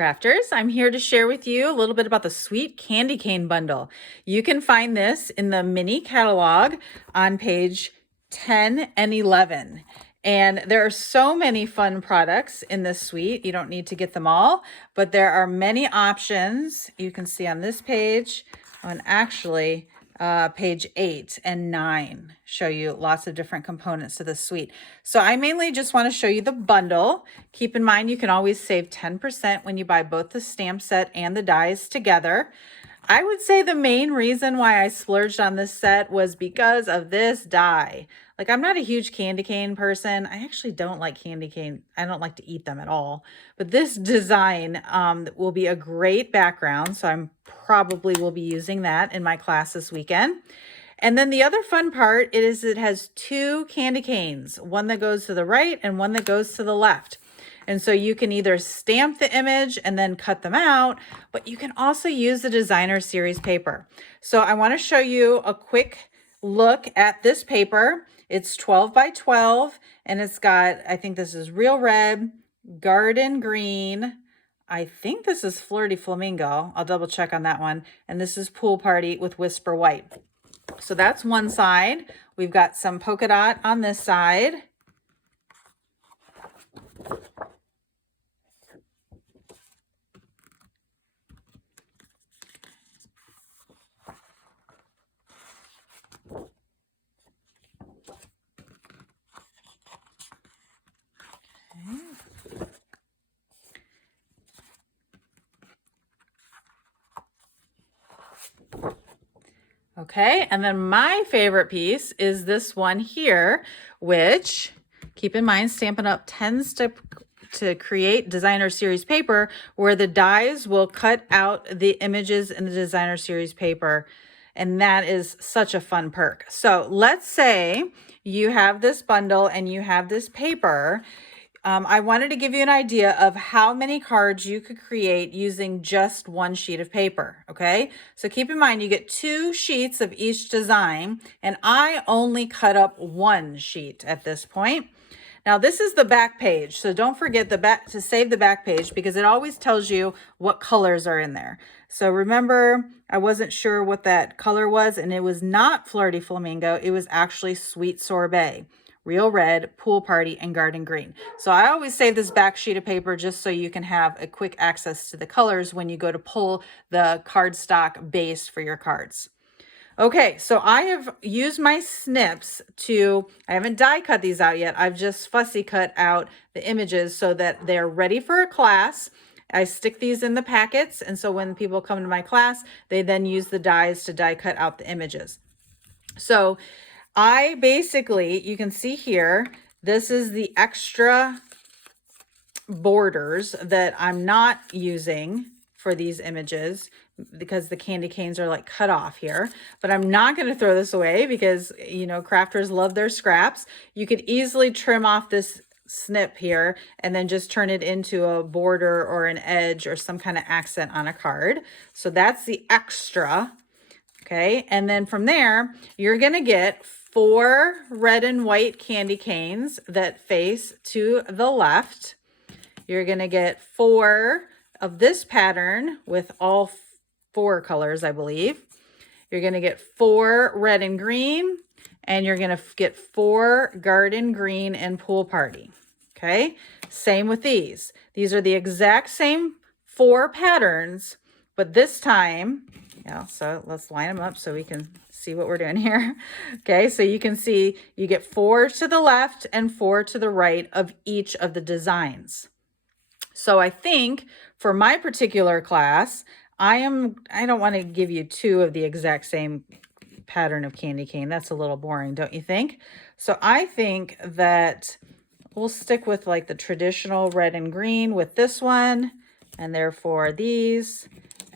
crafters. I'm here to share with you a little bit about the Sweet Candy Cane bundle. You can find this in the mini catalog on page 10 and 11. And there are so many fun products in this suite. You don't need to get them all, but there are many options you can see on this page. And actually, page 8 and 9 show you lots of different components to the suite. So I mainly just want to show you the bundle. Keep in mind, you can always save 10% when you buy both the stamp set and the dies together. I would say the main reason why I splurged on this set was because of this die. Like, I'm not a huge candy cane person. I actually don't like candy cane. I don't like to eat them at all. But this design will be a great background. So I'm probably will be using that in my class this weekend. And then the other fun part is it has two candy canes, one that goes to the right and one that goes to the left. And so you can either stamp the image and then cut them out, but you can also use the designer series paper. So I want to show you a quick look at this paper. It's 12 by 12 and it's got, I think this is real red, garden green. I think this is Flirty Flamingo. I'll double check on that one. And this is Pool Party with Whisper White. So that's one side. We've got some polka dot on this side. Okay, and then my favorite piece is this one here, which, keep in mind, Stampin' Up! Tends to create designer series paper where the dies will cut out the images in the designer series paper. And that is such a fun perk. So let's say you have this bundle and you have this paper. I wanted to give you an idea of how many cards you could create using just one sheet of paper, okay? So keep in mind, you get 2 sheets of each design, and I only cut up 1 sheet at this point. Now, this is the back page, so don't forget to save the back page because it always tells you what colors are in there. So remember, I wasn't sure what that color was, and it was not Flirty Flamingo. It was actually Sweet Sorbet. Real red, pool party, and garden green. So I always save this back sheet of paper just so you can have a quick access to the colors when you go to pull the cardstock base for your cards. Okay, so I have used my snips I haven't die cut these out yet. I've just fussy cut out the images so that they're ready for a class. I stick these in the packets, and so when people come to my class, they then use the dies to die cut out the images. So I basically, you can see here, this is the extra borders that I'm not using for these images because the candy canes are like cut off here. But I'm not going to throw this away because, you know, crafters love their scraps. You could easily trim off this snip here and then just turn it into a border or an edge or some kind of accent on a card. So that's the extra. Okay, and then from there, you're going to get 4 red and white candy canes that face to the left. You're going to get 4 of this pattern with all 4 colors, I believe. You're going to get 4 red and green, and you're going to get 4 garden green and pool party. Okay, same with these. These are the exact same 4 patterns, but this time, yeah, so let's line them up so we can see what we're doing here. Okay, so you can see you get 4 to the left and 4 to the right of each of the designs. So I think for my particular class, I don't want to give you 2 of the exact same pattern of candy cane. That's a little boring, don't you think? So I think that we'll stick with like the traditional red and green with this one, and therefore these.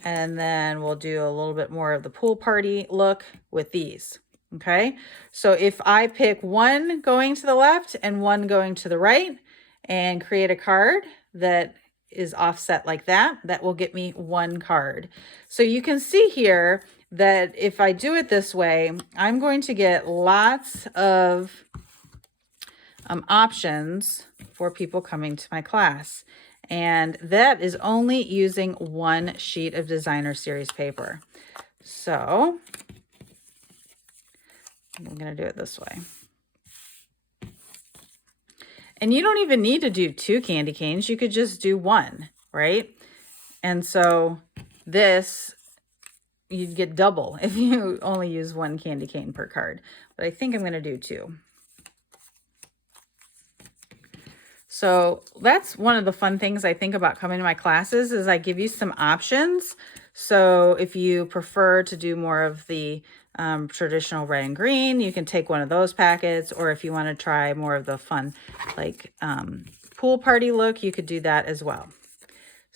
And then we'll do a little bit more of the pool party look with these. Okay, so if I pick one going to the left and one going to the right and create a card that is offset like that, that will get me 1 card. So you can see here that if I do it this way, I'm going to get lots of options for people coming to my class. And that is only using one sheet of designer series paper. So I'm going to do it this way. And you don't even need to do 2 candy canes. You could just do 1, right? And so this, you'd get double if you only use 1 candy cane per card. But I think I'm going to do 2. So that's one of the fun things I think about coming to my classes is I give you some options. So if you prefer to do more of the traditional red and green, you can take one of those packets. Or if you want to try more of the fun, like pool party look, you could do that as well.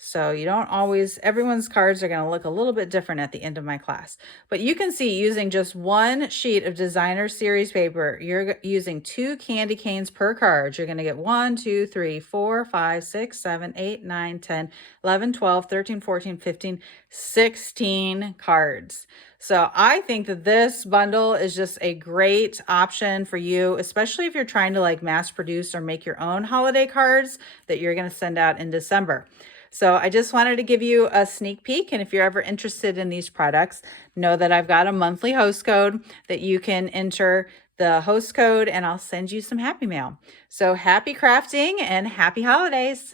So you don't always, everyone's cards are going to look a little bit different at the end of my class. But you can see using just 1 sheet of designer series paper, you're using 2 candy canes per card. You're going to get 1, 2, 3, 4, 5, 6, 7, 8, 9, 10, 11, 12, 13, 14, 15, 16 cards. So I think that this bundle is just a great option for you, especially if you're trying to like mass produce or make your own holiday cards that you're going to send out in December. So I just wanted to give you a sneak peek. And if you're ever interested in these products, know that I've got a monthly host code that you can enter the host code and I'll send you some happy mail. So happy crafting and happy holidays.